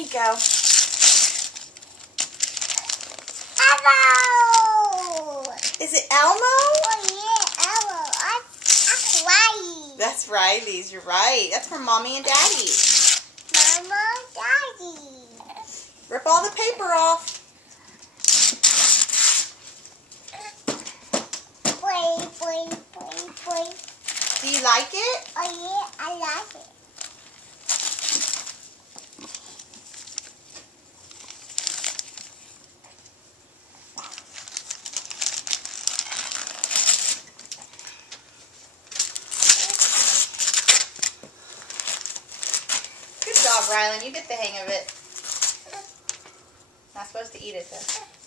you go. Elmo! Is it Elmo? Oh yeah, Elmo. That's Riley. That's Riley's. You're right. That's from Mommy and Daddy. Mama, Daddy. Rip all the paper off. Boy, boy, boy, boy. Do you like it? Oh yeah, I like it. Good job, Rylan. You get the hang of it. Not supposed to eat it, though.